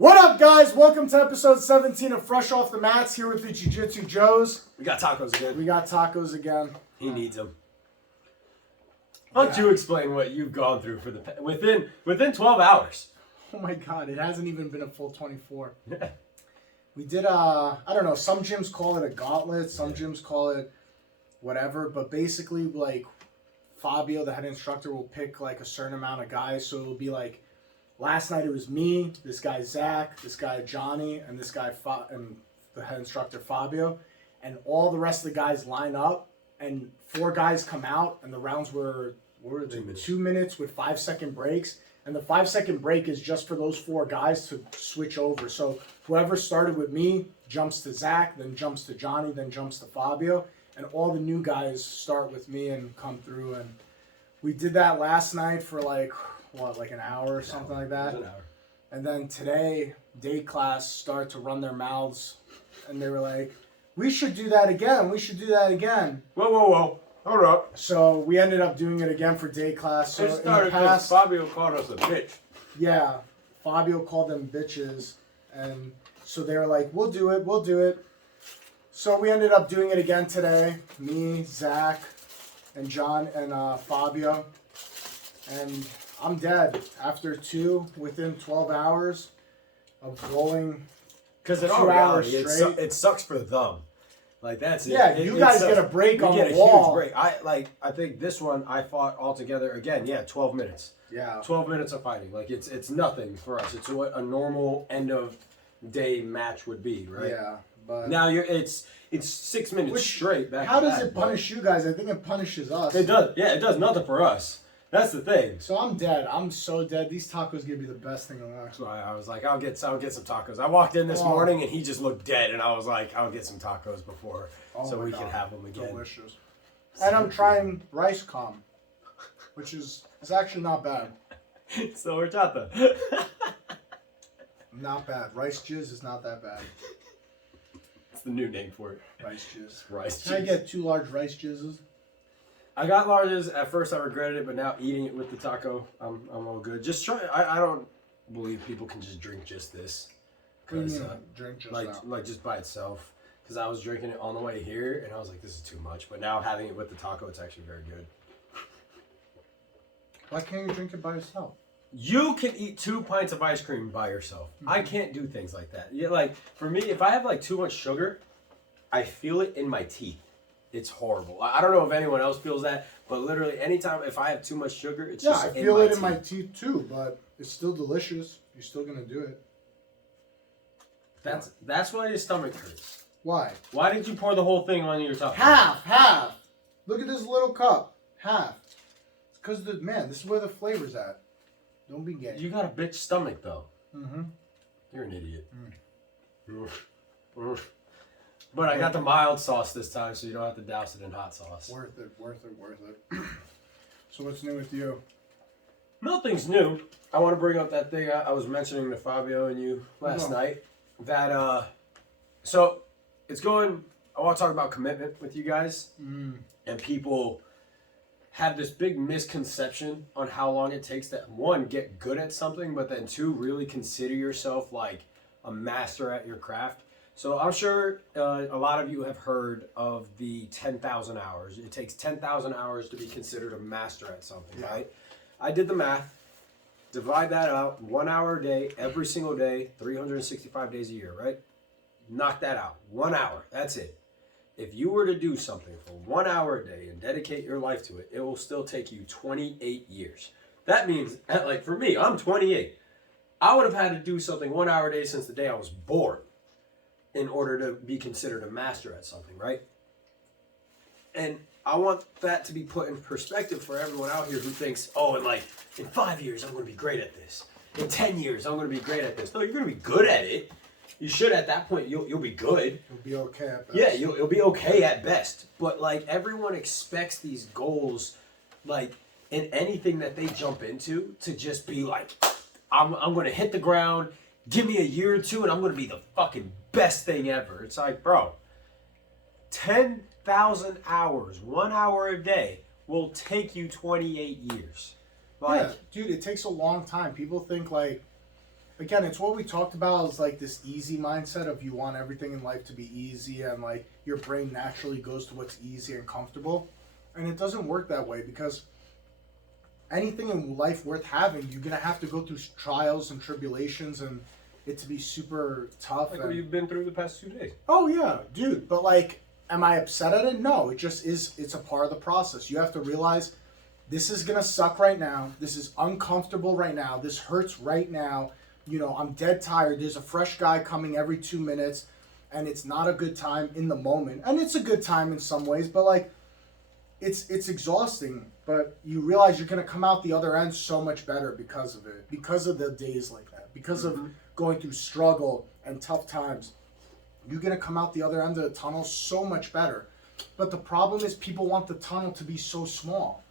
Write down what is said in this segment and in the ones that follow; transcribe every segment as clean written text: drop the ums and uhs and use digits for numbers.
What up, guys? Welcome to episode 17 of Fresh Off the Mats, here with the Jiu-Jitsu Joes. We got tacos again. He needs them. Why don't you explain what you've gone through for the within 12 hours? Oh my god, it hasn't even been a full 24. We did I don't know, some gyms call it a gauntlet, some gyms call it whatever, but basically like Fabio, the head instructor, will pick like a certain amount of guys, so it'll be like last night it was me, this guy Zach, this guy Johnny, and this guy and the head instructor Fabio, and all the rest of the guys line up, and 4 guys come out, and the rounds were 2 minutes with 5-second breaks, and the 5-second break is just for those 4 guys to switch over. So whoever started with me jumps to Zach, then jumps to Johnny, then jumps to Fabio, and all the new guys start with me and come through. And we did that last night for like an hour or something like that. An hour. And then today, day class started to run their mouths, and they were like, we should do that again. We should do that again. Whoa. Hold up. So we ended up doing it again for day class. So It started because Fabio called us a bitch. Yeah, Fabio called them bitches. And so they were like, we'll do it. So we ended up doing it again today. Me, Zach, and John, and Fabio. And I'm dead after 2 within 12 hours of rolling. Because in 2 all hours reality, straight. it sucks for them. Like that's it. Yeah, you guys get a break on the wall. We get a huge break. I think this one I fought altogether again. Yeah, 12 minutes. Yeah. 12 minutes of fighting. Like it's nothing for us. It's what a normal end of day match would be, right? Yeah, but now it's 6 minutes straight. Back how to does back, it punish you guys? I think it punishes us. It does. Yeah, it does nothing for us. That's the thing. So I'm dead. I'm so dead. These tacos give me the best thing on earth. That's why I was like, I'll get some tacos. I walked in this morning and he just looked dead, and I was like, I'll get some tacos before so we can have them again. Delicious. And I'm trying rice calm, which is actually not bad. So we're chata. Not bad. Rice jizz is not that bad. It's the new name for it. Rice jizz. Rice Can I jizz. get 2 large rice jizzes? I got larges. At first I regretted it, but now eating it with the taco, I'm all good. Just try. I don't believe people can just drink just this. Cause, Drink just like just by itself. Because I was drinking it on the way here, and I was like, this is too much. But now having it with the taco, it's actually very good. Why can't you drink it by yourself? You can eat 2 pints of ice cream by yourself. Mm-hmm. I can't do things like that. Yeah, like for me, if I have like too much sugar, I feel it in my teeth. It's horrible. I don't know if anyone else feels that, but literally anytime if I have too much sugar, it's just I feel it in my teeth too, but it's still delicious. You're still gonna do it. That's why your stomach hurts. Why? Why did you pour the whole thing on your top? Half. Look at this little cup. Half. It's because this is where the flavor's at. Don't be gay. You got a bitch stomach though. Mm-hmm. You're an idiot. But I got the mild sauce this time, so you don't have to douse it in hot sauce. Worth it. So what's new with you? Nothing's new. I want to bring up that thing I was mentioning to Fabio and you last night. That so it's going. I want to talk about commitment with you guys, and people have this big misconception on how long it takes to 1, get good at something, but then 2, really consider yourself like a master at your craft. So I'm sure a lot of you have heard of the 10,000 hours. It takes 10,000 hours to be considered a master at something, right? I did the math. Divide that out, 1 hour a day, every single day, 365 days a year, right? Knock that out. 1 hour, that's it. If you were to do something for 1 hour a day and dedicate your life to it, it will still take you 28 years. That means, like for me, I'm 28. I would have had to do something 1 hour a day since the day I was born in order to be considered a master at something, right? And I want that to be put in perspective for everyone out here who thinks, oh, in 5 years, I'm going to be great at this. In 10 years, I'm going to be great at this. No, you're going to be good at it. You should, at that point, you'll be good. You'll be okay at best. Yeah, you'll be okay at best. But, like, everyone expects these goals, like, in anything that they jump into to just be like, I'm going to hit the ground, give me a year or 2, and I'm going to be the fucking best thing ever. It's like, bro, 10,000 hours, 1 hour a day will take you 28 years. Like, yeah, dude, it takes a long time. People think like again, it's what we talked about is like this easy mindset of you want everything in life to be easy and like your brain naturally goes to what's easy and comfortable. And it doesn't work that way because anything in life worth having, you're going to have to go through trials and tribulations and it to be super tough. Like what you've been through the past 2 days. Oh, yeah, dude. But like, am I upset at it? No, it just is. It's a part of the process. You have to realize this is going to suck right now. This is uncomfortable right now. This hurts right now. You know, I'm dead tired. There's a fresh guy coming every 2 minutes and it's not a good time in the moment. And it's a good time in some ways, but like, it's exhausting, but you realize you're going to come out the other end so much better because of it, because of the days like that, because of going through struggle and tough times. You're going to come out the other end of the tunnel so much better. But the problem is people want the tunnel to be so small.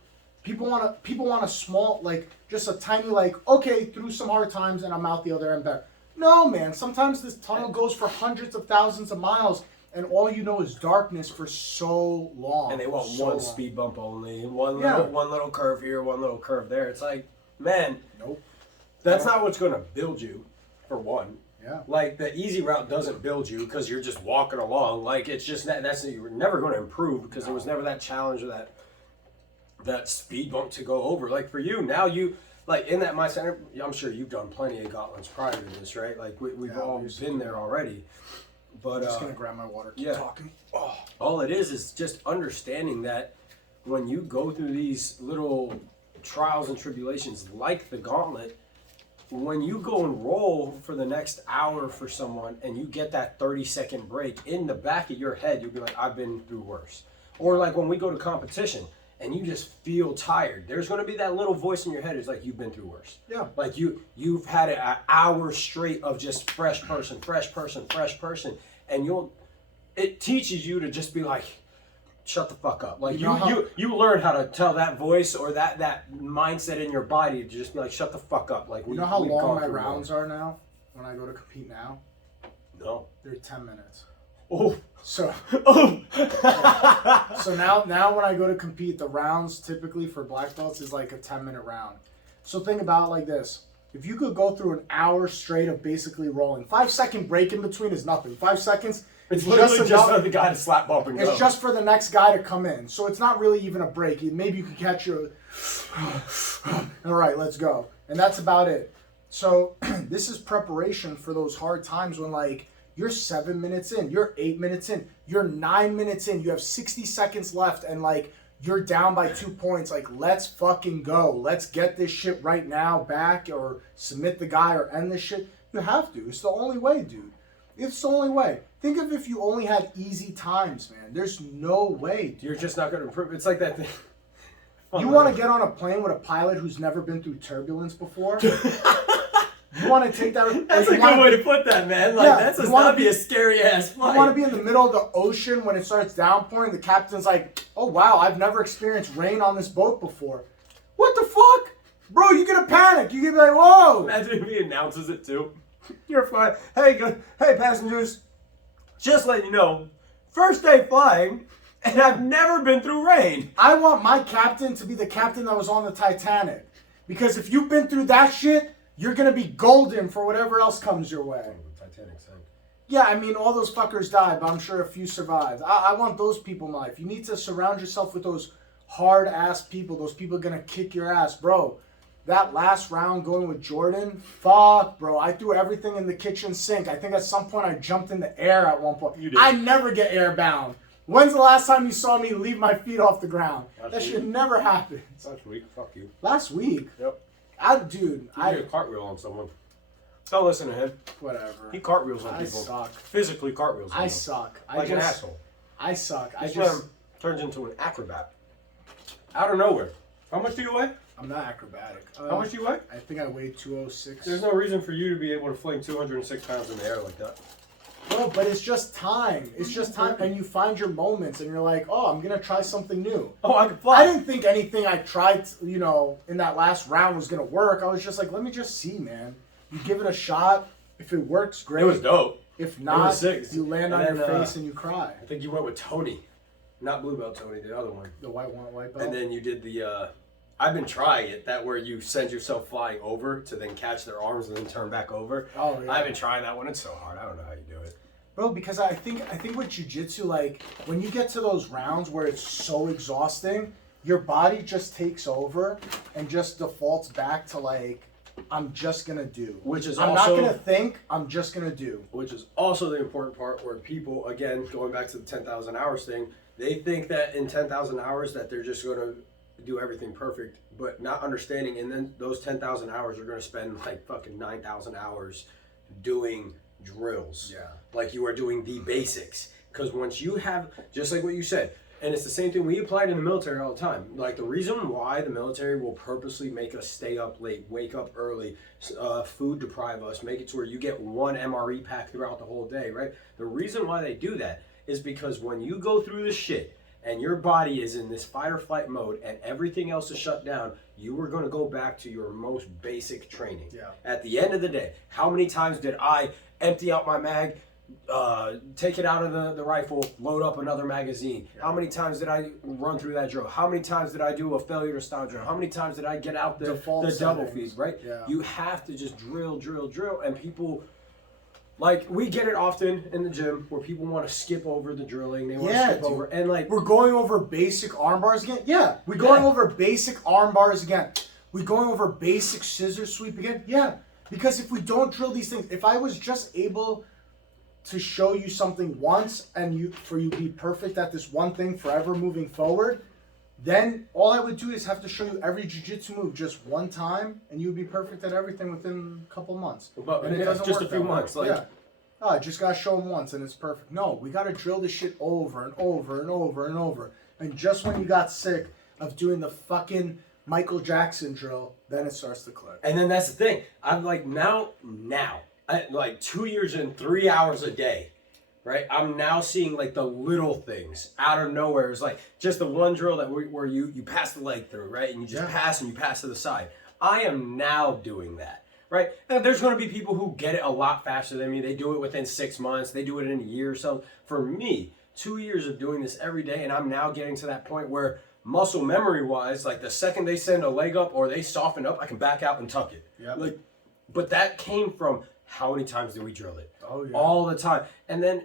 People want a small, like, just a tiny, like, okay, through some hard times and I'm out the other end better. No, man, sometimes this tunnel goes for hundreds of thousands of miles and all you know is darkness for so long. And they want so one long. speed bump only, one little curve here, one little curve there. It's like, man, Nope. that's not what's going to build you, for one. Yeah. Like, the easy route doesn't build you because you're just walking along. Like, it's just you're never going to improve because there was never that challenge or that speed bump to go over. Like, for you, now you, like, in that mindset, I'm sure you've done plenty of gauntlets prior to this, right? Like, we've all been there already. But I'm just going to grab my water. Keep talking. Oh. All it is just understanding that when you go through these little trials and tribulations like the gauntlet, when you go and roll for the next hour for someone and you get that 30-second break, in the back of your head, you'll be like, I've been through worse. Or like when we go to competition and you just feel tired, there's going to be that little voice in your head. It's like, you've been through worse. Yeah. Like you've had an hour straight of just fresh person. And it teaches you to just be like, shut the fuck up. Like you learn how to tell that voice or that mindset in your body to just be like, shut the fuck up. Like, you know how long my rounds are now when I go to compete now? No. They're 10 minutes. Oh. So so now when I go to compete, the rounds typically for black belts is like a 10-minute round. So think about it like this. If you could go through an hour straight of basically rolling, 5-second break in between is nothing. 5 seconds. It's literally just for the guy to slap bump and go. It's just for the next guy to come in. So it's not really even a break. Maybe you could catch your... All right, let's go. And that's about it. So this is preparation for those hard times when, like, you're 7 minutes in, you're 8 minutes in, you're 9 minutes in, you have 60 seconds left, and, like, you're down by 2 points. Like, let's fucking go. Let's get this shit right now back or submit the guy or end this shit. You have to. It's the only way, dude. It's the only way. Think of if you only had easy times, man. There's no way. Dude. You're just not going to improve. It's like that thing. You want to get on a plane with a pilot who's never been through turbulence before? You want to take that? That's a good way to put that, man. Like, that's not be a scary ass flight. You want to be in the middle of the ocean when it starts downpouring. The captain's like, "Oh wow, I've never experienced rain on this boat before." What the fuck, bro? You gonna panic? You gonna be like, "Whoa!" Imagine if he announces it too. You're flying. Hey, passengers. Just letting you know, first day flying, and I've never been through rain. I want my captain to be the captain that was on the Titanic, because if you've been through that shit, you're gonna be golden for whatever else comes your way. Titanic sank. Yeah, I mean, all those fuckers died, but I'm sure a few survived. I want those people in life. You need to surround yourself with those hard-ass people. Those people are gonna kick your ass. Bro, that last round going with Jordan, fuck, bro. I threw everything in the kitchen sink. I think at some point I jumped in the air at one point. You did. I never get airbound. When's the last time you saw me leave my feet off the ground? Last That week. shit never happened. Last week, fuck you. Last week? Yep. I did a cartwheel on someone. Don't listen to him. Whatever. He cartwheels on people. I suck. Physically cartwheels on I them. suck. Like an asshole. I suck. This man turns into an acrobat. Out of nowhere. How much do you weigh? I'm not acrobatic. How much do you weigh? I think I weigh 206. There's no reason for you to be able to fling 206 pounds in the air like that. No, but it's just time. It's just time. And you find your moments and you're like, oh, I'm going to try something new. Oh, I can fly. I didn't think anything I tried, in that last round was going to work. I was just like, let me just see, man. You give it a shot. If it works, great. It was dope. If not, sick. you land on your face and you cry. I think you went with Tony. Not Blue Belt Tony, the other one. The white belt? And then you did the, I've been trying it, that where you send yourself flying over to then catch their arms and then turn back over. Oh, yeah. I've been trying that one. It's so hard. I don't know how you do it. Bro, because I think with jiu-jitsu, like, when you get to those rounds where it's so exhausting, your body just takes over and just defaults back to, like, I'm just going to do. Which is I'm also, not going to think, I'm just going to do. Which is also the important part where people, again, going back to the 10,000 hours thing, they think that in 10,000 hours that they're just going to do everything perfect, but not understanding, and then those 10,000 hours are going to spend like fucking 9,000 hours doing drills. Yeah. Like you are doing the basics. Because once you have, just like what you said, and it's the same thing we applied in the military all the time. Like the reason why the military will purposely make us stay up late, wake up early, food deprive us, make it to where you get one MRE pack throughout the whole day, right? The reason why they do that is because when you go through this shit and your body is in this fight or flight mode and everything else is shut down, you are going to go back to your most basic training. Yeah. At the end of the day, how many times did I empty out my mag, take it out of the rifle, load up another magazine? Yeah. How many times did I run through that drill? How many times did I do a failure to stop drill? How many times did I get out the double feed, right? Yeah. You have to just drill, and people... Like, we get it often in the gym where people want to skip over the drilling. They want to skip over. And, like... We're going over basic arm bars again? Yeah. We're going over basic arm bars again. We're going over basic scissor sweep again? Yeah. Because if we don't drill these things... If I was just able to show you something once and for you to be perfect at this one thing forever moving forward, then all I would do is have to show you every jiu-jitsu move just one time, and you would be perfect at everything within a couple months. But and it yeah, doesn't just work a few that way. months. Like, yeah. Oh, I just gotta show them once and it's perfect. No, we gotta drill this shit over and over and over and over. And just when you got sick of doing the fucking Michael Jackson drill, then it starts to click. And then that's the thing. I'm like, now, like 2 years and 3 hours a day, right? I'm now seeing like the little things out of nowhere. It's like just the one drill that where you pass the leg through, right? And you just pass and you pass to the side. I am now doing that, right? Now, there's going to be people who get it a lot faster than me. They do it within 6 months. They do it in a year or so. For me, 2 years of doing this every day, and I'm now getting to that point where muscle memory wise, like the second they send a leg up or they soften up, I can back out and tuck it. Yeah. Like, but that came from how many times did we drill it? Oh yeah. All the time. And then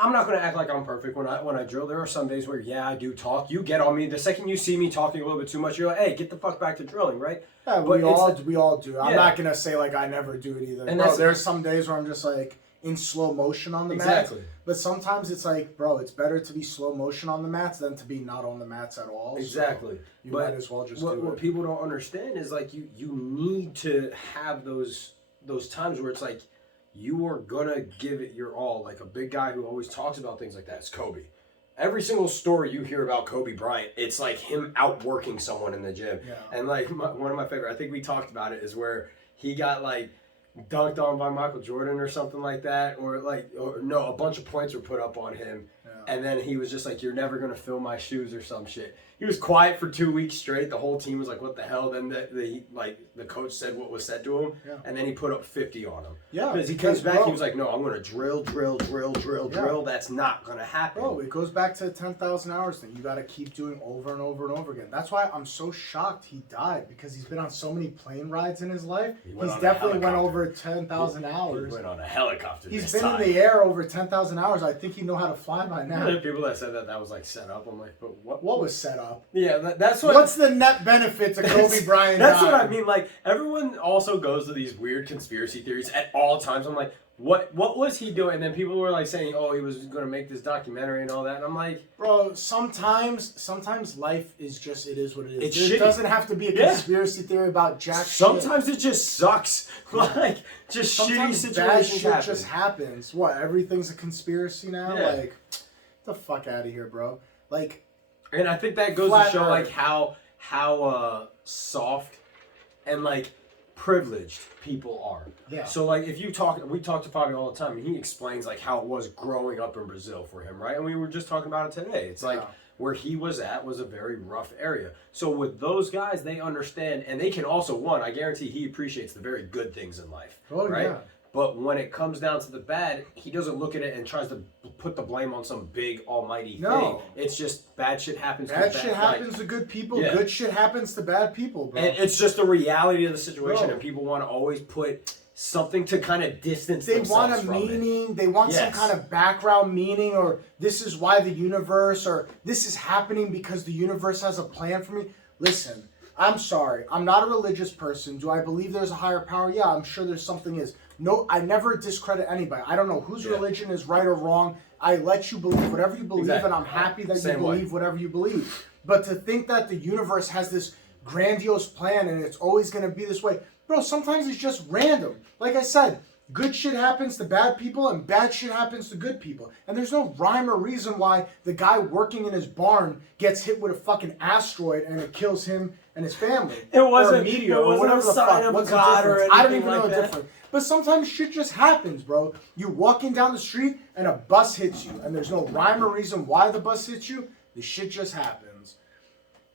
I'm not going to act like I'm perfect when I drill. There are some days where, yeah, I do talk. You get on me. The second you see me talking a little bit too much, you're like, hey, get the fuck back to drilling, right? Yeah, we all do. I'm Yeah. not going to say like I never do it either. And Bro, there's some days where I'm just like in slow motion on the Exactly. mat. But sometimes it's like, bro, it's better to be slow motion on the mats than to be not on the mats at all. Exactly. So you might as well just do it. What people don't understand is like you need to have those times where it's like you are gonna give it your all. Like a big guy who always talks about things like that is Kobe. Every single story you hear about Kobe Bryant, it's like him outworking someone in the gym. Yeah. And like one of my favorite, I think we talked about it, is where he got like dunked on by Michael Jordan or something like that, or a bunch of points were put up on him. Yeah. And then he was just like, you're never going to fill my shoes or some shit. He was quiet for 2 weeks straight. The whole team was like, what the hell? Then the coach said what was said to him. Yeah. And then he put up 50 on him. Yeah. Because he comes back, he was like, no, I'm going to drill. That's not going to happen. Bro, it goes back to the 10,000 hours thing. You got to keep doing over and over and over again. That's why I'm so shocked he died, because he's been on so many plane rides in his life. He's definitely went over 10,000 hours. He went on a helicopter. He's been in the air over 10,000 hours. I think he know how to fly by now. There are people that said that was like set up. I'm like, but what? What was set up? Yeah, that's what. What's the net benefit to Kobe Bryant? That's what I mean. Like, everyone also goes to these weird conspiracy theories at all times. I'm like, what was he doing? And then people were like saying, oh, he was going to make this documentary and all that. And I'm like, bro, sometimes life is just, it is what it is. It doesn't have to be a conspiracy theory about jack sometimes shit. It just sucks. Like, just sometimes shitty bad situations shit happen. just happens. What, everything's a conspiracy now? Yeah. Like, get the fuck out of here, bro. Like, and I think that goes to show like how soft and like privileged people are. Yeah. So like if we talk to Fabio all the time, and he explains like how it was growing up in Brazil for him, right? And we were just talking about it today. It's like where he was at was a very rough area. So with those guys, they understand, and they can also, I guarantee he appreciates the very good things in life. Oh, right? Yeah. But when it comes down to the bad, he doesn't look at it and tries to put the blame on some big almighty thing. It's just bad shit happens. Bad shit happens to good people. Yeah. Good shit happens to bad people, bro. And it's just the reality of the situation, and people want to always put something to kind of distance themselves from it. They want a meaning. They want some kind of background meaning, or this is why the universe, or this is happening because the universe has a plan for me. Listen, I'm sorry. I'm not a religious person. Do I believe there's a higher power? Yeah, I'm sure there's something is. No, I never discredit anybody. I don't know whose religion is right or wrong. I let you believe whatever you believe, and I'm happy that you believe whatever you believe. But to think that the universe has this grandiose plan and it's always going to be this way, bro, sometimes it's just random. Like I said, good shit happens to bad people and bad shit happens to good people. And there's no rhyme or reason why the guy working in his barn gets hit with a fucking asteroid and it kills him and his family. It wasn't or a meteor or whatever the fuck. What's the difference? I don't even know the difference. But sometimes shit just happens, bro. You're walking down the street and a bus hits you, and there's no rhyme or reason why the bus hits you. The shit just happens.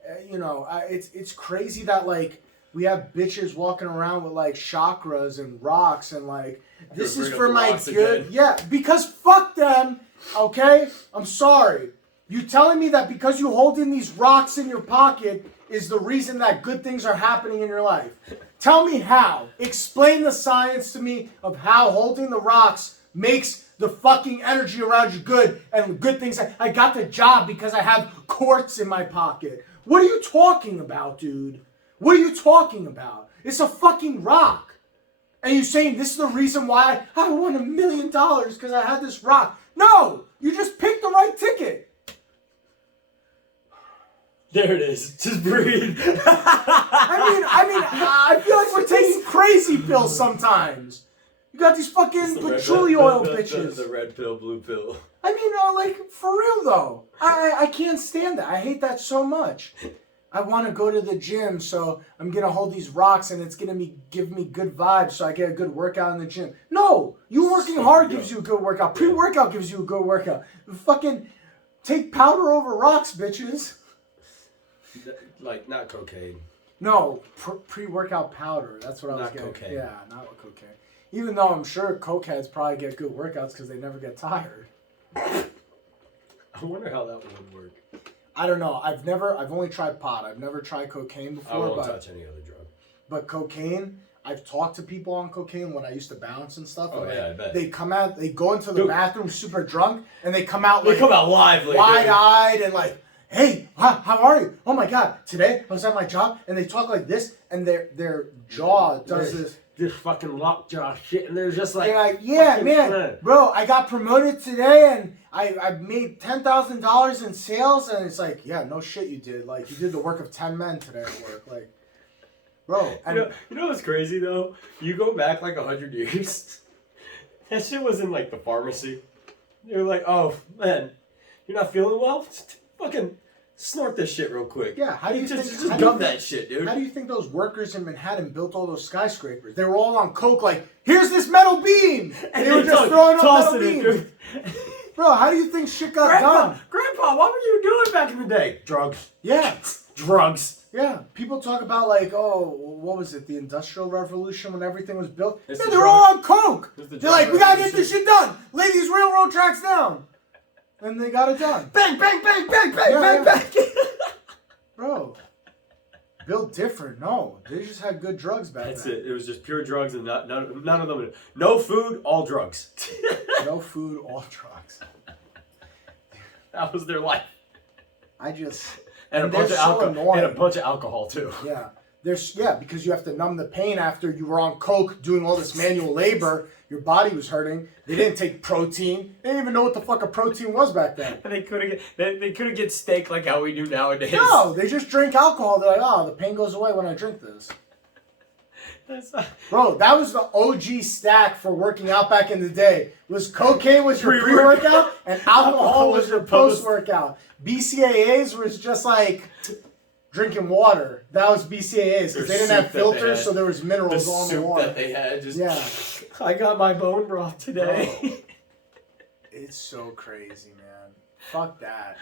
It's crazy that like we have bitches walking around with like chakras and rocks and like this is for my good. Yeah, because fuck them. Okay, I'm sorry. You telling me that because you hold in these rocks in your pocket is the reason that good things are happening in your life? Tell me how. Explain the science to me of how holding the rocks makes the fucking energy around you good and good things. I got the job because I have quartz in my pocket. What are you talking about, dude? What are you talking about? It's a fucking rock. And you're saying this is the reason why I won $1 million because I had this rock. No, you just picked the right ticket. There it is. Just breathe. I feel like we're taking crazy pills sometimes. You got these fucking patchouli oil bitches. The red pill, blue pill. For real though. I can't stand that. I hate that so much. I want to go to the gym, so I'm going to hold these rocks and it's going to give me good vibes so I get a good workout in the gym. No! You working hard gives you a good workout. Pre-workout gives you a good workout. Fucking take powder over rocks, bitches. Like, not cocaine. No, pre-workout powder. That's what I was getting. Cocaine. Yeah, not cocaine. Even though I'm sure cokeheads probably get good workouts because they never get tired. I wonder how that would work. I don't know. I've only tried pot. I've never tried cocaine before. I won't touch any other drug. But cocaine, I've talked to people on cocaine when I used to bounce and stuff. Oh, yeah, I bet. They come out, they go into the bathroom super drunk, and they come out lively. Wide-eyed and like, hey, how are you? Oh my God, today I was at my job, and they talk like this, and their jaw does this fucking lockjaw shit, and they're just like, yeah, man, bro, I got promoted today, and I made $10,000 in sales, and it's like, yeah, no shit you did. Like, you did the work of 10 men today at work. Like, bro. And you know what's crazy, though? You go back like 100 years. That shit was in, like, the pharmacy. You're like, oh, man, you're not feeling well? Fucking snort this shit real quick. Yeah, how do you just gum that shit, dude? How do you think those workers in Manhattan built all those skyscrapers? They were all on coke like, here's this metal beam! And they were just throwing up metal beams. Bro, how do you think shit got done? Grandpa, what were you doing back in the day? Drugs. Yeah. Drugs. Yeah. People talk about like, oh, what was it? The Industrial Revolution when everything was built? Yeah, they're all on coke. They're like, we gotta get this shit done. Lay these railroad tracks down. And they got it done. Bang, bang, bang, bang, bang, bang. Bro. Built different. No. They just had good drugs back then. That's it. It was just pure drugs and none of them. No food, all drugs. No food, all drugs. That was their life. And a bunch of alcohol. And a bunch of alcohol too. Yeah. Because you have to numb the pain after you were on coke doing all this manual labor. Your body was hurting. They didn't take protein. They didn't even know what the fuck a protein was back then. And they couldn't get steak like how we do nowadays. No, they just drink alcohol. They're like, oh, the pain goes away when I drink this. Bro, that was the OG stack for working out back in the day. Cocaine was your pre-workout and alcohol was your post-workout. BCAAs was just like drinking water. That was BCAAs because they didn't have filters, so there was minerals all in the water. That they had just, yeah. I got my bone broth today. Bro, it's so crazy, man. Fuck that.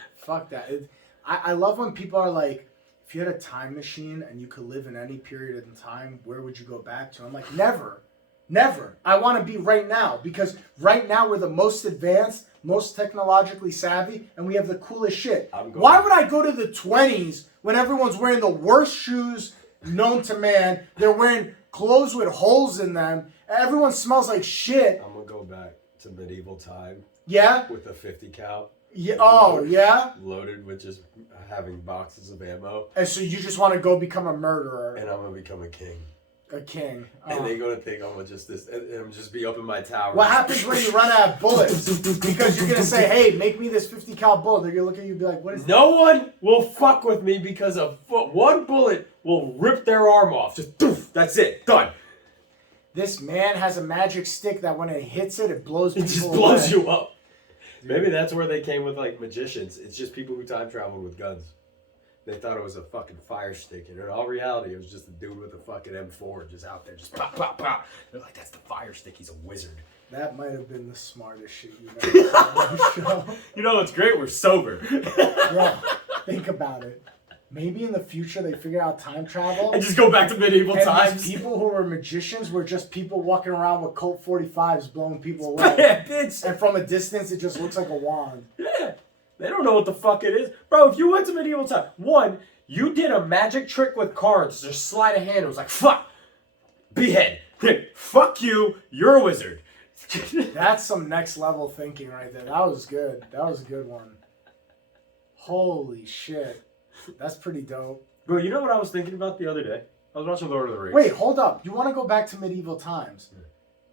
I love when people are like, if you had a time machine and you could live in any period in time, where would you go back to? I'm like, never. Never. I want to be right now because right now we're the most advanced, most technologically savvy, and we have the coolest shit. Why would I go to the 20s when everyone's wearing the worst shoes known to man? They're wearing clothes with holes in them. Everyone smells like shit. I'm going to go back to medieval time. Yeah? With a 50 cal. Yeah. Oh, yeah? Loaded with just having boxes of ammo. And so you just want to go become a murderer. And I'm going to become a king. A king. And they're going to think I'm just be up in my tower. What happens when you run out of bullets? Because you're going to say, hey, make me this 50 cal bullet. They're going to look at you and be like, what is that? No one will fuck with me because one bullet will rip their arm off. Just doof. That's it. Done. This man has a magic stick that when it hits it, it blows people away. It just blows you up. Maybe that's where they came with like magicians. It's just people who time traveled with guns. They thought it was a fucking fire stick, and in all reality, it was just a dude with a fucking M4 just out there, just pop, pop, pop. They're like, that's the fire stick. He's a wizard. That might have been the smartest shit you've ever seen on the show. You know what's great? We're sober. Yeah, think about it. Maybe in the future they figure out time travel. And just go back to medieval times. These people who were magicians were just people walking around with Colt 45s blowing people away. Yeah, bitch. And from a distance, it just looks like a wand. Yeah. They don't know what the fuck it is. Bro, if you went to medieval time, one, you did a magic trick with cards. Just slide a hand. It was like, fuck. Behead. Fuck you. You're a wizard. That's some next level thinking right there. That was good. That was a good one. Holy shit. That's pretty dope. Bro, you know what I was thinking about the other day? I was watching Lord of the Rings. Wait, hold up. You want to go back to medieval times?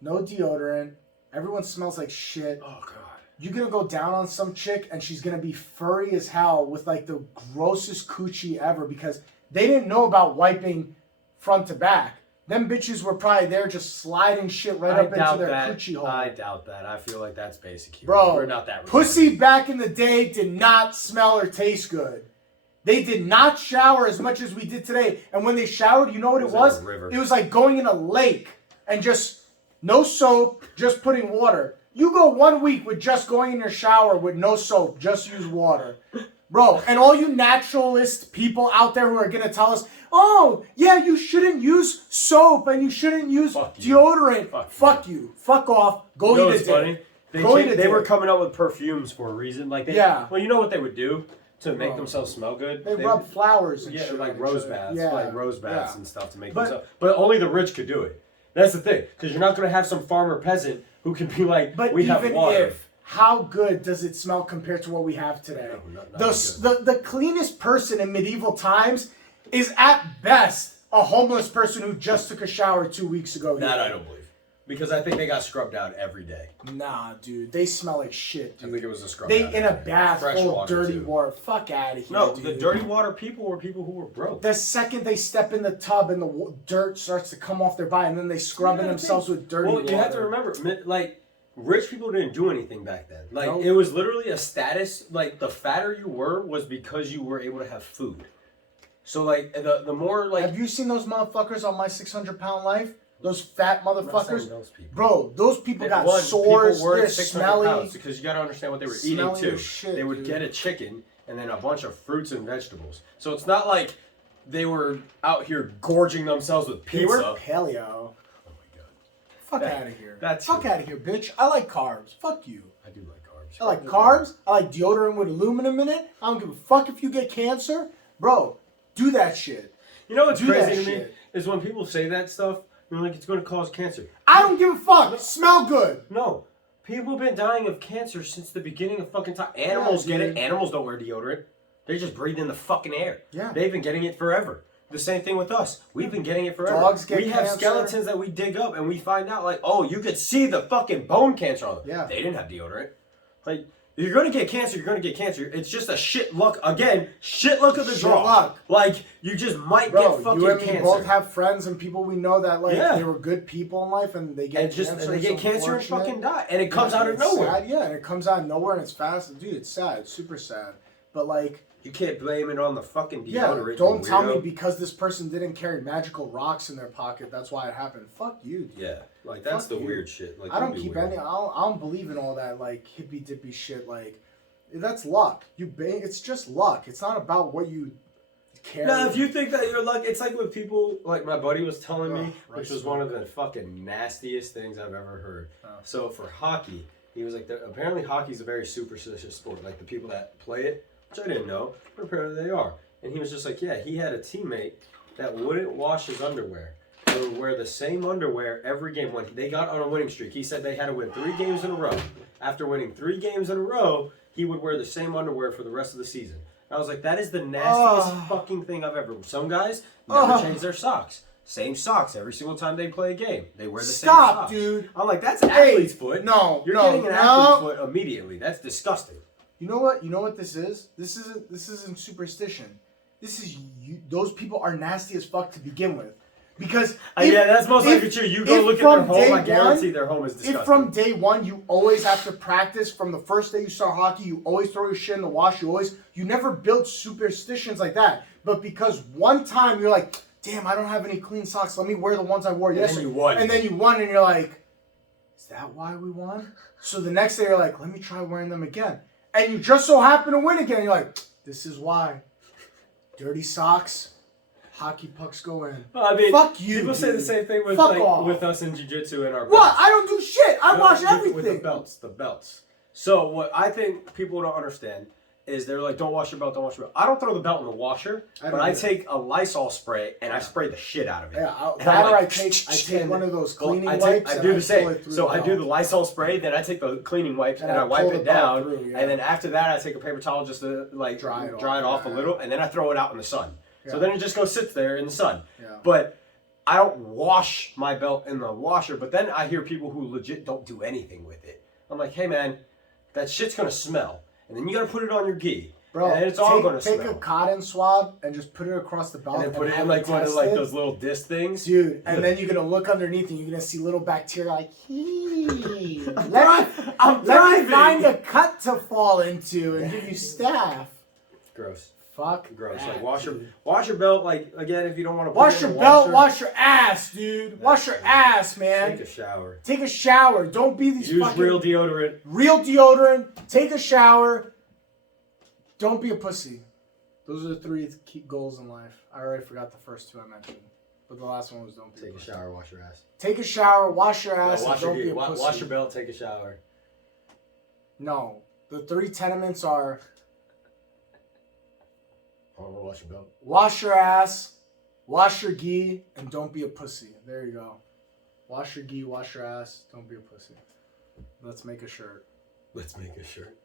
No deodorant. Everyone smells like shit. Oh, God. You're going to go down on some chick and she's going to be furry as hell with like the grossest coochie ever because they didn't know about wiping front to back. Them bitches were probably there just sliding shit right up into their coochie hole. I doubt that. I feel like that's basic humor. Bro, we're not that pussy back in the day did not smell or taste good. They did not shower as much as we did today. And when they showered, you know what it was? Like a river. It was like going in a lake and just no soap, just putting water. You go 1 week with just going in your shower with no soap, just use water. Bro, and all you naturalist people out there who are going to tell us, oh, yeah, you shouldn't use soap and you shouldn't use deodorant. Fuck you. Fuck off. Go eat a dick. They were coming up with perfumes for a reason. Like Well, you know what they would do to make themselves smell good? They rub flowers and shit. Like rose baths. Yeah. Like rose baths and stuff to make themselves. But only the rich could do it. That's the thing. Because you're not going to have some farmer peasant who can be like, we have water. How good does it smell compared to what we have today? No, the cleanest person in medieval times is at best a homeless person who just took a shower 2 weeks ago. That I don't believe. Because I think they got scrubbed out every day. Nah, dude. They smell like shit, dude. I think it was a scrub out. In a bath full of dirty water. Fuck out of here, No, dude. the dirty water people were people who were broke. The second they step in the tub and the dirt starts to come off their body and then they scrubbing themselves with dirty water. Well, you have to remember, like, rich people didn't do anything back then. Like, it was literally a status. Like, the fatter you were was because you were able to have food. So, like, the more, like... Have you seen those motherfuckers on My 600 Pound Life? Those fat motherfuckers? Those people. Bro, those people got sores. They're smelly. Because you got to understand what they were eating, too. They would get a chicken and then a bunch of fruits and vegetables. So, it's not like they were out here gorging themselves with pizza. They were paleo. Oh, my God. Fuck out of here. Fuck out of here, bitch. I like carbs. Fuck you. I do like carbs. I like carbs. I like deodorant with aluminum in it. I don't give a fuck if you get cancer. Bro, do that shit. You know what's crazy to me? Is when people say that stuff, they're like, it's going to cause cancer. I don't give a fuck. Smell good. No. People have been dying of cancer since the beginning of fucking time. Animals get it. Animals don't wear deodorant. They just breathe in the fucking air. Yeah. They've been getting it forever. The same thing with us. We've been getting it forever. Dogs get cancer. We have skeletons that we dig up and we find out like, oh, you could see the fucking bone cancer on them. Yeah. They didn't have deodorant. Like, if you're going to get cancer, you're going to get cancer. It's just a shit luck. Again, shit luck of the draw. Luck. Like, you just might get fucking you and me cancer. both have friends and people we know that, like, they were good people in life and they get cancer. And they get cancer and fucking die. And it comes out of nowhere. Sad. Yeah, and it comes out of nowhere and it's fast. Dude, it's sad. It's super sad. But, like... You can't blame it on the fucking deodorant. Yeah, don't tell me because this person didn't carry magical rocks in their pocket, that's why it happened. Fuck you, dude. Yeah, like, that's the weird shit. Like, I don't keep any... I don't believe in all that, like, hippy-dippy shit, like... That's luck. It's just luck. It's not about what you No, if you think that you're lucky, it's like what people, like my buddy was telling me, which was one of the fucking nastiest things I've ever heard. So for hockey, he was like, apparently hockey's a very superstitious sport. Like the people that play it, which I didn't know, but apparently they are. And he was just like, yeah, he had a teammate that wouldn't wash his underwear. They would wear the same underwear every game. When they got on a winning streak, he said they had to win 3 games in a row. After winning 3 games in a row, he would wear the same underwear for the rest of the season. I was like, that is the nastiest fucking thing I've ever. Some guys never change their socks. Same socks every single time they play a game. They wear the same socks. Stop, dude. I'm like, that's an athlete's foot. No, you're getting an athlete's foot immediately. That's disgusting. You know what? You know what this is? This isn't superstition. This is those people are nasty as fuck to begin with. Because yeah, that's most likely true. You go look at their home, I guarantee their home is disgusting. If from day one you always have to practice, from the first day you start hockey, you always throw your shit in the wash, you never build superstitions like that. But because one time you're like, damn, I don't have any clean socks, let me wear the ones I wore yesterday. And then you won and you're like, is that why we won? So the next day you're like, let me try wearing them again. And you just so happen to win again. You're like, this is why. Dirty socks. Hockey pucks go in. I mean, fuck you. People say the same thing with with us in jiu-jitsu and our belts. What? I don't do shit. I wash everything. With the belts. So what I think people don't understand is they're like, don't wash your belt, don't wash your belt. I don't throw the belt in the washer, but I take a Lysol spray and I spray the shit out of it. Yeah, I take one of those cleaning wipes. I do the same. So I do the Lysol spray, then I take the cleaning wipes and I wipe it down, and then after that I take a paper towel just to like dry it off a little, and then I throw it out in the sun. So then it just goes sits there in the sun. Yeah. But I don't wash my belt in the washer. But then I hear people who legit don't do anything with it. I'm like, hey man, that shit's gonna smell, and then you gotta put it on your gi. Bro, and it's all gonna smell. Take a cotton swab and just put it across the belt. And then put it in like one of like those little disc things. Dude, and then you're gonna look underneath and you're gonna see little bacteria like, I'm let me find a cut to fall into and give you staph. Gross. Fuck. Gross. Like wash your belt. Like again, if you don't want to wash your belt, wash your ass, dude. Wash your ass, man. Take a shower. Take a shower. Don't be these Use real deodorant. Real deodorant. Take a shower. Don't be a pussy. Those are the 3 key goals in life. I already forgot the first 2 I mentioned, but the last one was don't be. Take a shower. Wash your ass. Take a shower. Wash your ass. Don't be a pussy. Wash your belt. Take a shower. No, the 3 tenements are. Wash your belt. Wash your ass, wash your gi, and don't be a pussy. There you go. Wash your gi, wash your ass, don't be a pussy. Let's make a shirt. Let's make a shirt.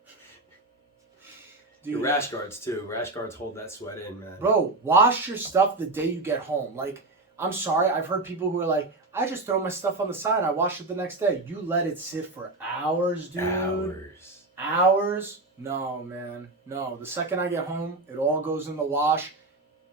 Dude, your rash guards too. Rash guards hold that sweat in, man. Bro, wash your stuff the day you get home. Like, I'm sorry, I've heard people who are like, I just throw my stuff on the side, I wash it the next day. You let it sit for hours, dude. Hours? No, man. No. The second I get home, it all goes in the wash.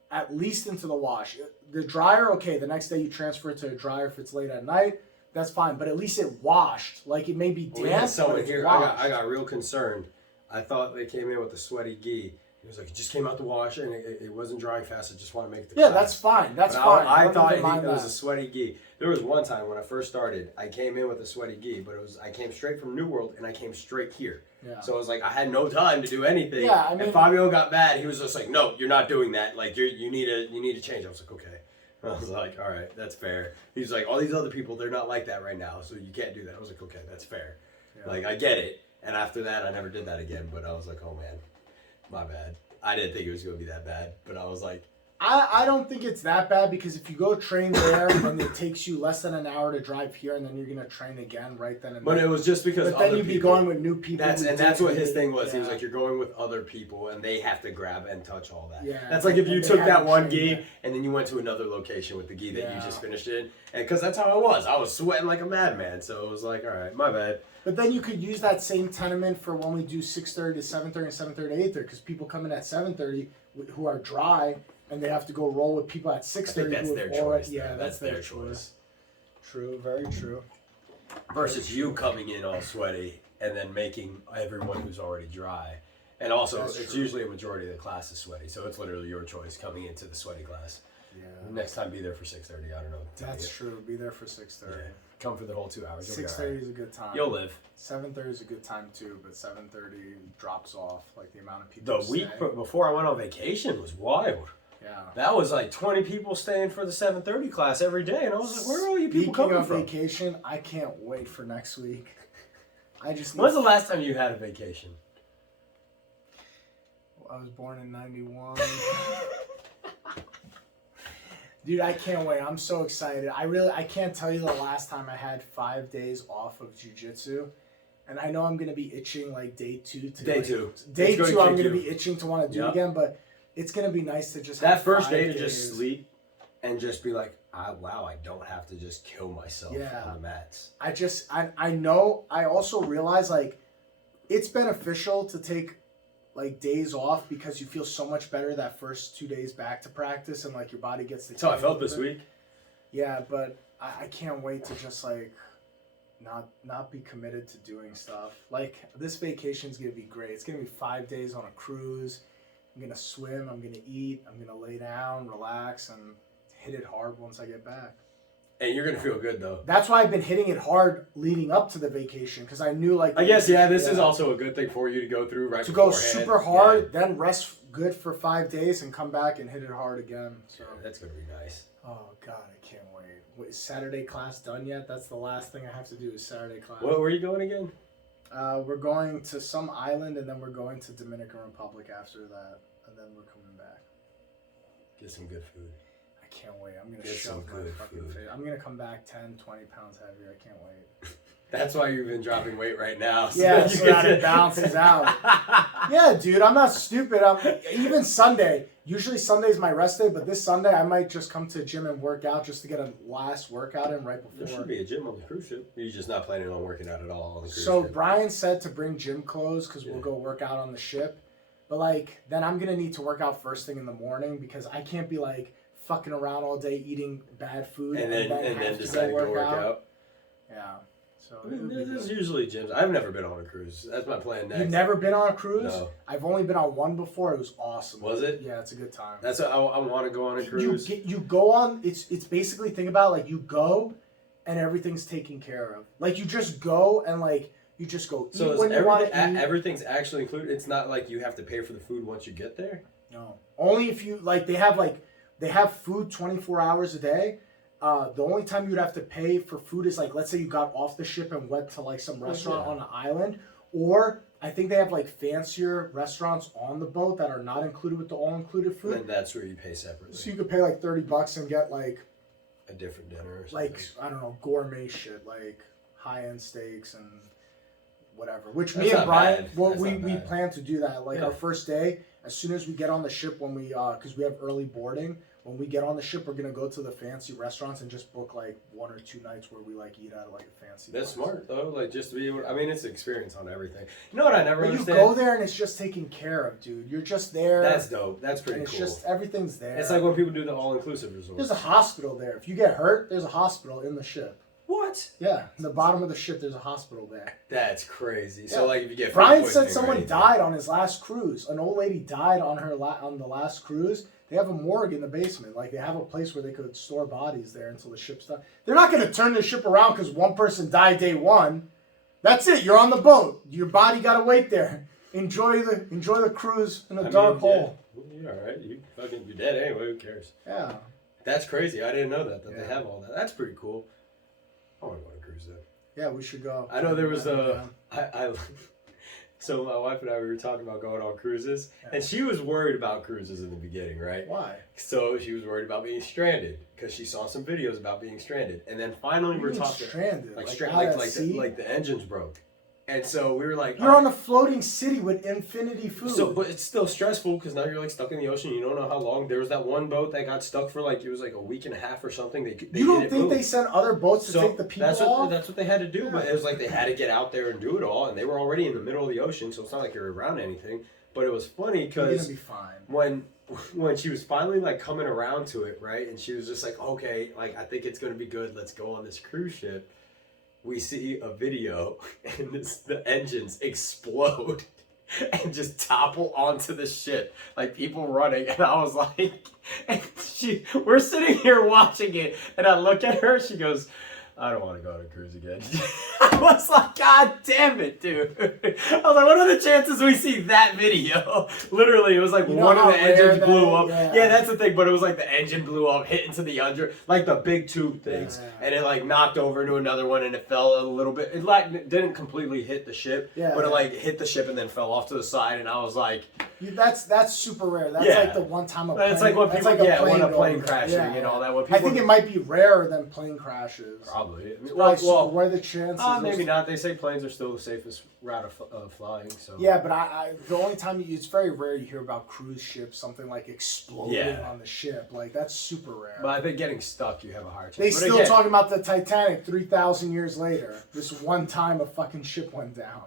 At least into the wash. The dryer, okay, the next day you transfer it to a dryer if it's late at night. That's fine. But at least it washed. Like, it may be damp, but it's here. washed. I got real concerned. I thought they came in with a sweaty gi. He was like, it just came out the washer and it wasn't drying fast. I just want to make it the class. That's fine. That's fine. I thought it was a sweaty gi. There was one time when I first started, I came in with a sweaty gi, but I came straight from New World and I came straight here. Yeah. So it was like I had no time to do anything. Yeah, I mean, and Fabio got mad. He was just like, "No, you're not doing that. Like you need to change." I was like, "Okay." I was like, "All right, that's fair." He's like, "All these other people, they're not like that right now, so you can't do that." I was like, "Okay, that's fair." Yeah. Like I get it. And after that, I never did that again. But I was like, "Oh man, my bad." I didn't think it was going to be that bad, but I was like, I don't think it's that bad because if you go train there and it takes you less than an hour to drive here and then you're going to train again right then and there. But it was just because but then you'd be going with new people. That's what his thing was. Yeah. He was like, you're going with other people and they have to grab and touch all that. Yeah, that's like if you took that one gi and then you went to another location with the gi that you just finished in. And because that's how I was. I was sweating like a madman. So it was like, all right, my bad. But then you could use that same tenement for when we do 6:30 to 7:30 and 7:30 to 8:30 because people come in at 7:30 who are dry and they have to go roll with people at 6:30. I think that's their choice. Yeah, that's their choice. True, very true. Versus you coming in all sweaty and then making everyone who's already dry. And also, it's usually a majority of the class is sweaty, so it's literally your choice coming into the sweaty class. Yeah. Next time, be there for 6:30. I don't know. That's true. Be there for 6:30. Yeah. Come for the whole 2 hours. 6:30 is a good time. You'll live. 7:30 is a good time too, but 7:30 drops off. Like the amount of people. The week before I went on vacation was wild. Yeah. That was like 20 people staying for the 7:30 class every day, and I was like, where are all you people Speaking coming of from? vacation, I can't wait for next week. When's the last time you had a vacation? I was born in 91. Dude, I can't wait. I'm so excited. I can't tell you the last time I had 5 days off of jiu-jitsu. And I know I'm going to be itching like day two. Day two. Day two, I'm going to be itching to want to do it again. But it's going to be nice to just have that first 5 day to days. just sleep and just be like, wow, I don't have to just kill myself on the mats. I know. I also realize like it's beneficial to take like days off because you feel so much better that first 2 days back to practice and like your body gets the. That's how I felt this week. Yeah, but I can't wait to just like not be committed to doing stuff. Like this vacation's gonna be great. It's gonna be 5 days on a cruise. I'm gonna swim. I'm gonna eat. I'm gonna lay down, relax, and hit it hard once I get back. And you're gonna feel good though. That's why I've been hitting it hard leading up to the vacation because I knew like. I guess this is also a good thing for you to go through right. To go super hard, then rest good for 5 days and come back and hit it hard again. So that's gonna be nice. Oh God, I can't wait. Is Saturday class done yet? That's the last thing I have to do is Saturday class. Where are you going again? We're going to some island and then we're going to Dominican Republic after that, and then we're coming back. Get some good food. I can't wait. I'm gonna Get shove some my good fucking food. face. I'm gonna come back 10, 20 pounds heavier. I can't wait. That's why you've been dropping weight right now. So that it balances out. Yeah, dude, I'm not stupid. Even Sunday. Usually Sunday's my rest day, but this Sunday I might just come to the gym and work out just to get a last workout in right before. There should be a gym on the cruise ship. You're just not planning on working out at all on the cruise So ship. Brian said to bring gym clothes because we'll go work out on the ship. But like, then I'm gonna need to work out first thing in the morning because I can't be like fucking around all day eating bad food and then deciding to work out. Yeah. So there's usually gyms. I've never been on a cruise. That's my plan next. You've never been on a cruise? No. I've only been on one before. It was awesome. Was it? Yeah, it's a good time. That's what I want to go on a cruise. You go on. It's basically, think about like you go, and everything's taken care of. Like you just go and like you just go eat So when you want to eat. Everything's actually included. It's not like you have to pay for the food once you get there. No, only if you like. They have food 24 hours a day. The only time you'd have to pay for food is like, let's say you got off the ship and went to like some restaurant on an island, or I think they have like fancier restaurants on the boat that are not included with the all-included food. And that's where you pay separately. So you could pay like $30 and get like a different dinner or something. Like, I don't know, gourmet shit, like high-end steaks and whatever. Which That's me and not Brian, bad. well, That's we not bad. plan to do that. Like our first day, as soon as we get on the ship, when we, because we have early boarding, when we get on the ship, we're gonna go to the fancy restaurants and just book like 1 or 2 nights where we like eat at like a fancy. That's place. smart though. Like just to be able. I mean, it's an experience on everything. You know what I never But understand? you go there and it's just taken care of, dude. You're just there. That's dope. That's pretty and it's cool. just everything's there. It's like when people do the all-inclusive resort. There's a hospital there. If you get hurt, there's a hospital in the ship. What? Yeah, in the bottom of the ship, there's a hospital there. That's crazy. Yeah. So like if you get food Brian poisoning said or someone anything- died on his last cruise. An old lady died on her on the last cruise. They have a morgue in the basement. Like they have a place where they could store bodies there until the ship's done. They're not going to turn the ship around because one person died day one. That's it. You're on the boat. Your body got to wait there. Enjoy the cruise in a dark hole. Yeah, you're all right. You're dead anyway. Who cares? Yeah. That's crazy. I didn't know that Yeah. they have all that. That's pretty cool. I want to go on a cruise though. Yeah, we should go. I know there was so my wife and I, we were talking about going on cruises, and she was worried about cruises in the beginning, right? Why? So she was worried about being stranded because she saw some videos about being stranded, and then finally we're talking stranded, like the engines broke, and so we were like, you're on a floating city with infinity food. So, but it's still stressful because now you're like stuck in the ocean. You don't know how long. There was that one boat that got stuck for like it was like a week and a half or something. You don't think they sent other boats to take the people off? That's what they had to do. But it was like they had to get out there and do it all, and they were already in the middle of the ocean, so it's not like you're around anything. But it was funny You're because gonna be fine. when she was finally like coming around to it, right, and she was just like, okay, like I think it's gonna be good. Let's go on this cruise ship. We see a video and the engines explode and just topple onto the ship, like people running. And I was like, we're sitting here watching it, and I look at her, she goes, I don't want to go on a cruise again. I was like, God damn it, dude. I was like, what are the chances we see that video? Literally, it was like one of the engines blew up. Yeah, that's the thing, but it was like the engine blew up, hit into the like the big tube things, and it like knocked over into another one, and it fell a little bit. It like didn't completely hit the ship, but it like hit the ship and then fell off to the side, and I was like, that's super rare. That's like the one time a plane. It's like when people when a plane crashing and all that. When people, I think it might be rarer than plane crashes. Probably. I mean, well, what are the chances? Maybe not. They say planes are still the safest route of flying. So yeah, but the only time it's very rare you hear about cruise ships, something like exploding on the ship. Like that's super rare. But I think getting stuck, you have a higher chance. They still talking about the Titanic 3,000 years later. This one time a fucking ship went down.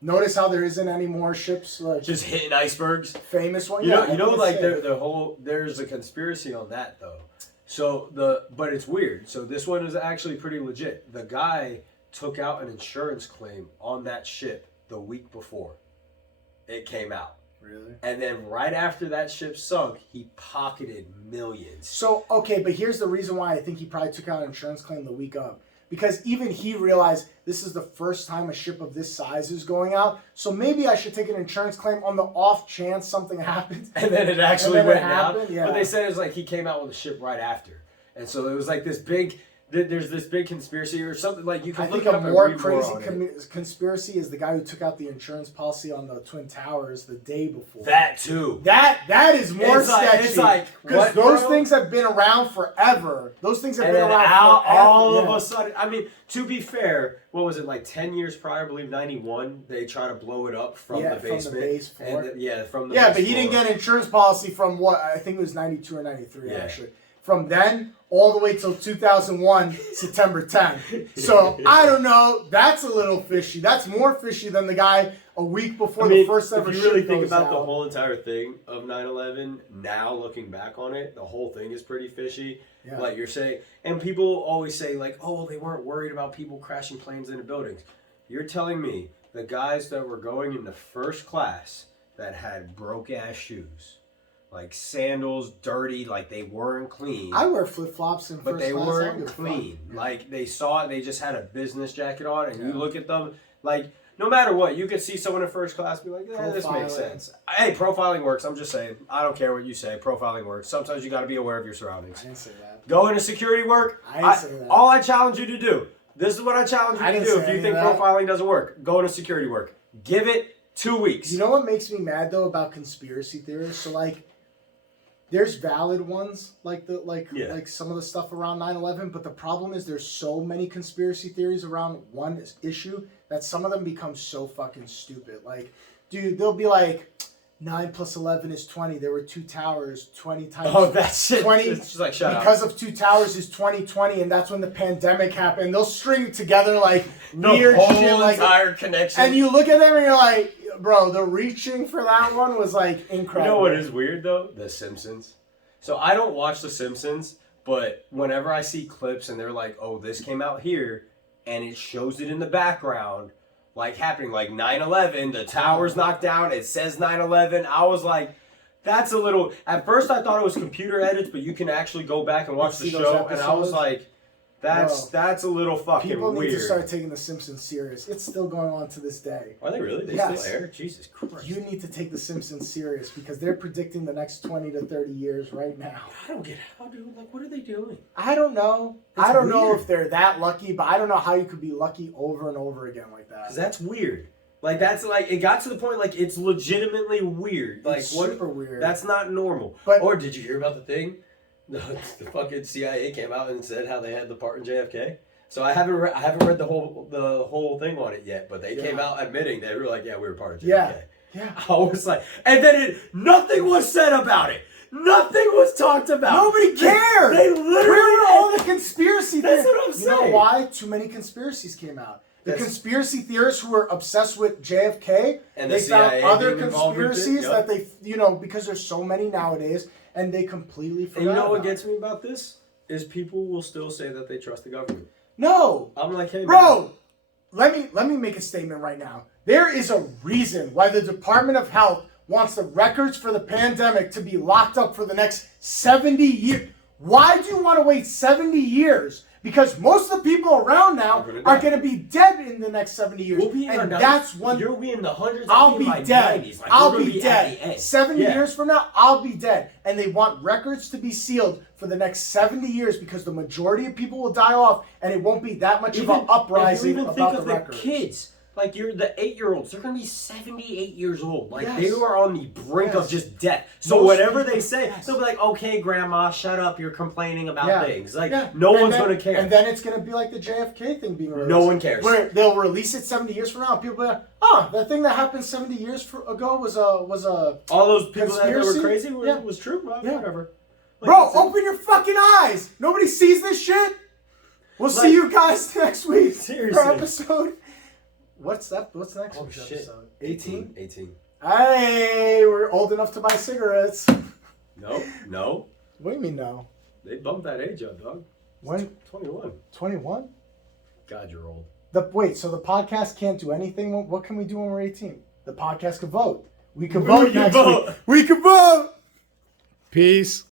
Notice how there isn't any more ships just hitting icebergs. Famous one. You know, like there's a conspiracy on that though. So but it's weird. So this one is actually pretty legit. The guy took out an insurance claim on that ship the week before it came out. Really? And then right after that ship sunk, he pocketed millions. So, okay, but here's the reason why I think he probably took out an insurance claim the week of. Because even he realized this is the first time a ship of this size is going out. So maybe I should take an insurance claim on the off chance something happens. And then it actually went down. Yeah. But they said it was like he came out with a ship right after. And so it was like this big... There's this big conspiracy or something like you can look it up. I think a more crazy conspiracy is the guy who took out the insurance policy on the Twin Towers the day before. That too. That is more sketchy. It's like because those things have been around forever. Those things have been around forever. All of a sudden, I mean, to be fair, what was it like 10 years prior? I believe 91. They try to blow it up from the basement. From the base floor. From the base but he didn't get an insurance policy from what I think it was 92 or 93 actually. From then all the way till 2001, September 10th. So, I don't know. That's a little fishy. That's more fishy than the guy a week before the first ever ship goes out. If you really think about the whole entire thing of 9/11, now looking back on it, the whole thing is pretty fishy. Yeah. Like you're saying. And people always say, like, oh, well, they weren't worried about people crashing planes into buildings. You're telling me the guys that were going into first class that had broke-ass shoes, like sandals, dirty, like they weren't clean. I wear flip-flops in first class. But they weren't clean. Yeah. Like they saw it, they just had a business jacket on, and you look at them, like no matter what, you could see someone in first class be like, this makes sense. Hey, profiling works. I'm just saying. I don't care what you say. Profiling works. Sometimes you got to be aware of your surroundings. I didn't say that. Go into security work. I didn't say that. All I challenge you to do. This is what I challenge you to do. If you think profiling doesn't work, go into security work. Give it 2 weeks. You know what makes me mad though about conspiracy theories? So like, there's valid ones like some of the stuff around 9/11, but the problem is there's so many conspiracy theories around one issue that some of them become so fucking stupid. Like, dude, they'll be like 9 + 11 is 20. There were 2 towers, 20 times. Oh, that's it. 20. It's just like shut because up. Of 2 towers is 2020, and that's when the pandemic happened. They'll string together like weird shit, like entire connection. And you look at them and you're like, bro, the reaching for that one was like incredible. You know what is weird though? The Simpsons. So I don't watch The Simpsons, but whenever I see clips and they're like, oh, this came out here, and it shows it in the background, like happening, like 9/11, the tower's knocked down, it says 9/11. I was like, that's a little... At first I thought it was computer edits, but you can actually go back and watch the show, and I was like, that's a little fucking people weird. People need to start taking The Simpsons serious. It's still going on to this day. Are they really? They still air? Jesus Christ. You need to take The Simpsons serious because they're predicting the next 20 to 30 years right now. I don't get how, dude. Like, what are they doing? I don't know. I don't know if they're that lucky, but I don't know how you could be lucky over and over again like that. Because that's weird. Like, that's like, it got to the point, like, it's legitimately weird. Like, it's super weird. That's not normal. Or did you hear about the thing? The fucking CIA came out and said how they had the part in JFK. So I haven't read the whole thing on it yet, but they came out admitting they were like, yeah, we were part of JFK. Yeah. I was like, and then nothing was said about it. Nothing was talked about. Nobody cared. They literally... Where are all the conspiracy theories? That's what I'm saying. You know why? Too many conspiracies came out. The conspiracy theorists who were obsessed with JFK, and they found other conspiracies that they, because there's so many nowadays, and they completely forgot. And you know what gets me about this? Is people will still say that they trust the government. No. I'm like, hey, bro, let me make a statement right now. There is a reason why the Department of Health wants the records for the pandemic to be locked up for the next 70 years. Why do you want to wait 70 years because most of the people around now are going to be dead in the next 70 years. We'll be in and our that's one. You'll be in the hundreds. I'll be dead. 90s. Like, I'll we're be dead. 70 years from now, I'll be dead. And they want records to be sealed for the next 70 years because the majority of people will die off, and it won't be that much of an uprising about the records. Kids. Like, you're the 8-year-olds. They're going to be 78 years old. Like, Yes. they are on the brink of just death. So Most whatever people- they say, they'll be like, okay, Grandma, shut up. You're complaining about things. Like, Yeah. no And one's then- going to care. And then it's going to be like the JFK thing being released. No one cares. Where they'll release it 70 years from now. And people will be like, oh, that thing that happened 70 years ago was a... All those people that were Conspiracy? crazy Yeah. was true. Well, Yeah. whatever. Like, Bro, it's like- open your fucking eyes. Nobody sees this shit. We'll see you guys next week Seriously. for episode... What's next Oh, week's shit. episode? 18? 18. Hey, we're old enough to buy cigarettes. No. What do you mean no? They bumped that age up, dog. When? 21. 21? God, you're old. Wait, so the podcast can't do anything? What can we do when we're 18? The podcast can vote. We can vote next week. We can vote! Peace.